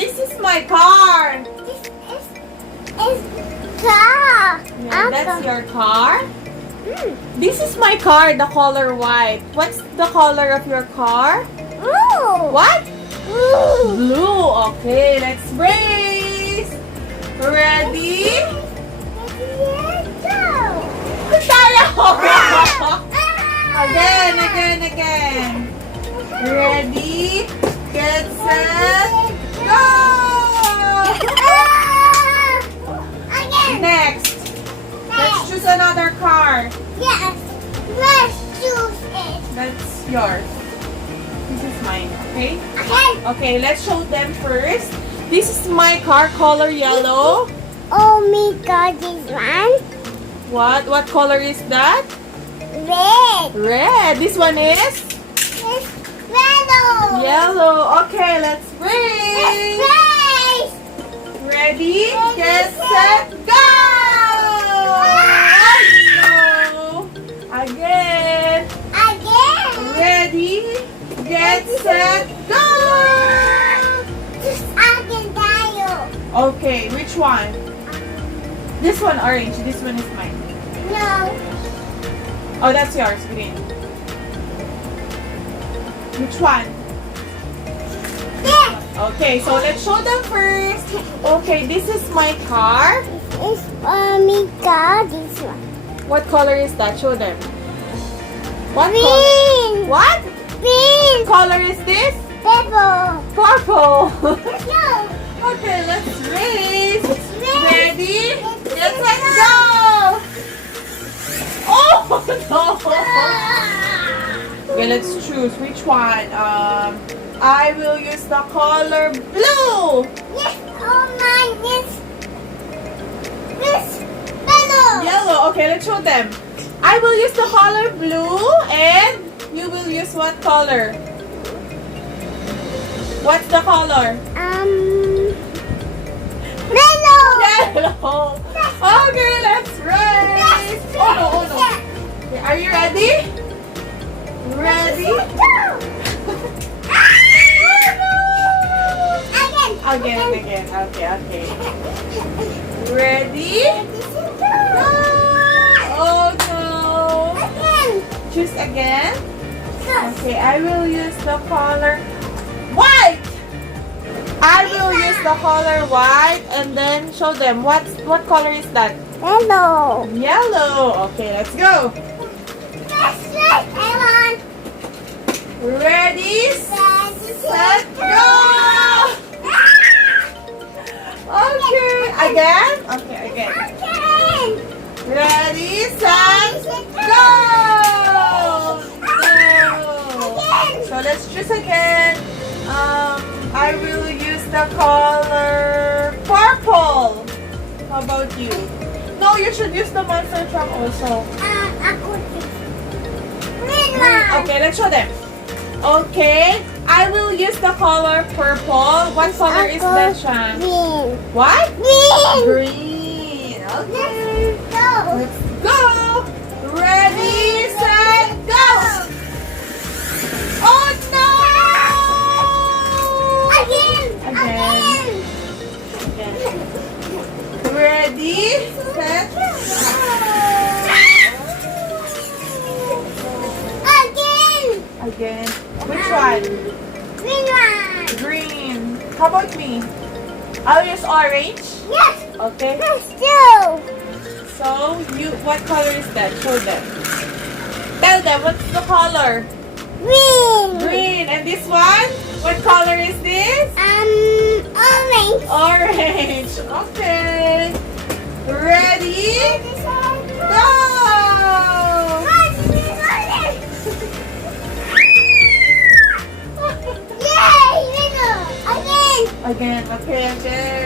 This is my car. This is car. Yeah, that's your car. Mm. This is my car, the color white. What's the color of your car? Blue. What? Blue. Blue. Okay, let's race. Ready? Again. Ready, get, set, go! Again. Next, let's choose another car. Yes. Let's choose it. That's yours. This is mine, okay? Okay. Okay, let's show them first. This is my car, color yellow. Oh my God, this one. What color is that? Red. Red. This one is? It's yellow. Yellow. Okay, let's race. Let's race. Ready, get, set, go! Go! Again. Again. Ready, get, set, go! Again, tayo. Okay, which one? This one orange, this one is mine. No. Oh, that's yours, green. Which one? This Okay, so let's show them first. Okay, this is my car. is my God, this one. What color is that? Show them. What color? Green. What Green. color is this? Purple. Purple. No. Okay, let's race. race. Ready? Get, set, go! Oh no! Okay, let's choose which one. I will use the color blue. Yes, oh mine is this yellow. Yellow. Okay, let's show them. I will use the color blue, and you will use what color? What's the color? Yellow. Yellow. Okay, let's race. Oh no! Oh no! Okay, are you ready? Ready? Again. Okay. Ready? Go! Oh no! Choose again. Okay, I will use the color white. I will use the color white and then show them what color is that? Yellow. Yellow. Okay, let's go. Ready, set, go! Okay, again. Okay, again. Ready, set, go! Go! So let's choose again. I will use the color purple. How about you? No, you should use the monster truck also. Okay, let's show them. Okay, I will use the color purple. What color is that, Shan? Green. What? Green. Green. Okay. Go. Let's go. Ready, set, go. Oh no! Again. Ready, set, go. Again. Which one? Green one. Green. How about me? I'll use orange. Yes. Okay. Let's do. So, what color is that? Show them. Tell them, what's the color? Green. Green. And this one? What color is this? Orange. Orange. Okay. Ready? Go! Again. Okay, again.